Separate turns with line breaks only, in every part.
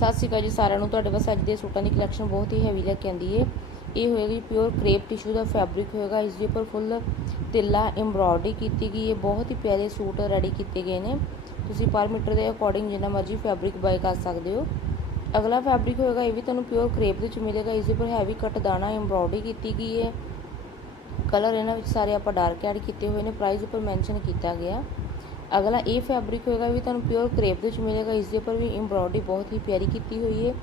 ਸਤਿ ਸ਼੍ਰੀ ਅਕਾਲ ਜੀ ਸਾਰਿਆਂ ਨੂੰ। ਤੁਹਾਡੇ ਵਾਸਤੇ ਅੱਜ ਦੇ ਸੂਟਾਂ ਦੀ ਕਲੈਕਸ਼ਨ ਬਹੁਤ ਹੀ ਹੈਵੀ ਲੈ ਕੇ ਆਂਦੀ ਹੈ ਇਹ ਹੋਏਗੀ ਪਿਓਰ ਕ੍ਰੇਪ ਟਿਸ਼ੂ ਦਾ ਫੈਬਰਿਕ ਹੋਏਗਾ। ਇਸ ਦੇ ਉੱਪਰ ਫੁੱਲ ਤਿੱਲਾ ਐਮਬ੍ਰੋਇਡਰੀ ਕੀਤੀ ਗਈ ਹੈ ਬਹੁਤ ਹੀ ਪਿਆਰੇ ਸੂਟ ਰੈਡੀ ਕੀਤੇ ਗਏ ਨੇ। ਤੁਸੀਂ ਪਰ ਮੀਟਰ ਦੇ ਅਕੋਰਡਿੰਗ ਜਿੰਨਾ ਮਰਜ਼ੀ ਫੈਬਰਿਕ ਬਾਏ ਕਰ ਸਕਦੇ ਹੋ। ਅਗਲਾ ਫੈਬਰਿਕ ਹੋਏਗਾ, ਇਹ ਵੀ ਤੁਹਾਨੂੰ ਪਿਓਰ ਕ੍ਰੇਪ ਦੇ ਵਿੱਚ ਮਿਲੇਗਾ। ਇਸ ਦੇ ਉੱਪਰ ਹੈਵੀ ਕੱਟ ਦਾਣਾ ਐਮਬ੍ਰੋਇਡਰੀ ਕੀਤੀ ਗਈ ਹੈ ਕਲਰ ਇਹਨਾਂ ਵਿੱਚ ਸਾਰੇ ਆਪਾਂ ਡਾਰਕ ਐਡ ਕੀਤੇ ਹੋਏ ਨੇ। ਪ੍ਰਾਈਸ ਉੱਪਰ ਮੈਂਸ਼ਨ ਕੀਤਾ ਗਿਆ। ਅਗਲਾ ਇਹ ਫੈਬਰਿਕ ਹੋਏਗਾ ਵੀ ਤੁਹਾਨੂੰ ਪਿਓਰ ਕ੍ਰੇਪ ਦੇ ਵਿੱਚ ਮਿਲੇਗਾ, ਇਸ ਦੇ ਉੱਪਰ ਵੀ ਐਮਬ੍ਰੋਇਡਰੀ ਬਹੁਤ ਹੀ ਪਿਆਰੀ ਕੀਤੀ ਹੋਈ ਹੈ।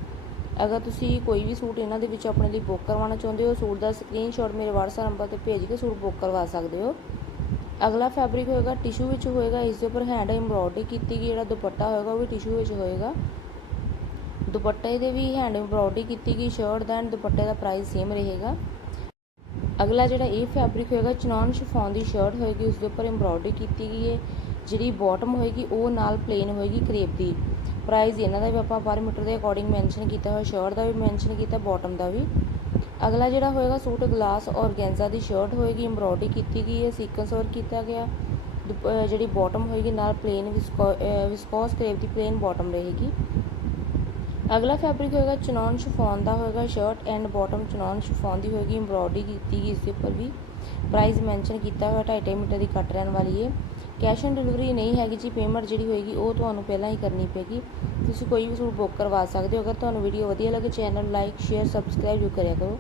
ਅਗਰ ਤੁਸੀਂ ਕੋਈ ਵੀ ਸੂਟ ਇਹਨਾਂ ਦੇ ਵਿੱਚ ਆਪਣੇ ਲਈ ਬੁੱਕ ਕਰਵਾਉਣਾ ਚਾਹੁੰਦੇ ਹੋ, ਸੂਟ ਦਾ ਸਕਰੀਨਸ਼ਾਟ ਮੇਰੇ WhatsApp ਨੰਬਰ ਤੇ ਭੇਜ ਕੇ ਸੂਟ ਬੁੱਕ ਕਰਵਾ ਸਕਦੇ ਹੋ। ਅਗਲਾ ਫੈਬਰਿਕ ਹੋਏਗਾ ਟਿਸ਼ੂ ਵਿੱਚ ਹੋਏਗਾ, ਇਸ ਦੇ ਉੱਪਰ ਹੈਂਡ ਐਮਬ੍ਰੋਇਡਰੀ ਕੀਤੀ ਗਈ, ਜਿਹੜਾ ਦੁਪੱਟਾ ਹੋਏਗਾ ਉਹ ਵੀ ਟਿਸ਼ੂ ਵਿੱਚ ਹੋਏਗਾ। ਦੁਪੱਟੇ ਦੇ ਵੀ ਹੈਂਡ ਐਮਬ੍ਰੋਇਡਰੀ ਕੀਤੀ ਗਈ ਸ਼ਰਟ ਦਾ ਐਂਡ ਦੁਪੱਟੇ ਦਾ ਪ੍ਰਾਈਸ ਸੇਮ ਰਹੇਗਾ। ਅਗਲਾ ਜਿਹੜਾ ਇਹ ਫੈਬਰਿਕ ਹੋਏਗਾ, ਚਨੌਨ ਸ਼ਿਫੋਨ ਦੀ ਸ਼ਰਟ ਹੋਏਗੀ, ਉਸ ਦੇ ਉੱਪਰ ਐਮਬ੍ਰੋਇਡਰੀ ਕੀਤੀ ਗਈ ਹੈ। ਜਿਹੜੀ ਬਾਟਮ ਹੋਏਗੀ, ਉਹ ਨਾਲ ਪਲੇਨ ਹੋਏਗੀ ਕਰੇਪ ਦੀ। ਪ੍ਰਾਈਸ ਇਹਨਾਂ ਦਾ ਵੀ ਆਪਾਂ ਪਰ ਮੀਟਰ ਦੇ ਅਕੋਰਡਿੰਗ ਮੈਂਸ਼ਨ ਕੀਤਾ ਹੋਇਆ ਸ਼ਰਟ ਦਾ ਵੀ ਮੈਂਸ਼ਨ ਕੀਤਾ ਬਾਟਮ ਦਾ ਵੀ। ਅਗਲਾ ਜਿਹੜਾ ਹੋਏਗਾ ਸੂਟ ਗਲਾਸ ਔਰਗੈਂਜ਼ਾ ਦੀ ਸ਼ਰਟ ਹੋਏਗੀ ਐਮਬ੍ਰੋਇਡਰੀ ਕੀਤੀ ਗਈ ਹੈ ਸੀਕੁਐਂਸ ਵਰਕ ਕੀਤਾ ਗਿਆ। ਦੁਪ- ਜਿਹੜੀ ਬਾਟਮ ਹੋਏਗੀ, ਨਾਲ ਪਲੇਨ ਵਿਸਕੋਸ ਕਰੇਪ ਦੀ ਪਲੇਨ ਬਾਟਮ ਰਹੇਗੀ। ਅਗਲਾ ਫੈਬਰਿਕ ਹੋਏਗਾ ਚਨੌਨ ਸ਼ਿਫੋਨ ਦਾ ਹੋਏਗਾ shirt and bottom chinon chiffon ਦੀ ਹੋਏਗੀ ਐਮਬ੍ਰੋਇਡਰੀ ਕੀਤੀ ਗਈ ਇਸ ਦੇ ਉੱਪਰ ਵੀ। ਪ੍ਰਾਈਸ ਮੈਂਸ਼ਨ ਕੀਤਾ ਹੋਇਆ 2.5 ਮੀਟਰ ਦੀ ਕੱਟ ਰਹਿਣ ਵਾਲੀ ਹੈ। ਕੈਸ਼ ਔਨ ਡਿਲੀਵਰੀ ਨਹੀਂ ਹੈਗੀ ਜੀ, ਪੇਮੈਂਟ ਜਿਹੜੀ ਹੋਏਗੀ ਉਹ ਤੁਹਾਨੂੰ ਪਹਿਲਾਂ ਹੀ ਕਰਨੀ ਪੈਗੀ ਤੁਸੀਂ ਕੋਈ ਵੀ ਸੂਟ ਬੁੱਕ ਕਰਵਾ ਸਕਦੇ ਹੋ, ਅਗਰ ਤੁਹਾਨੂੰ ਵੀਡੀਓ ਵਧੀਆ ਲੱਗੇ, ਚੈਨਲ ਲਾਈਕ, ਸ਼ੇਅਰ, ਸਬਸਕ੍ਰਾਈਬ ਜ਼ਰੂਰ ਕਰਿਆ ਕਰੋ।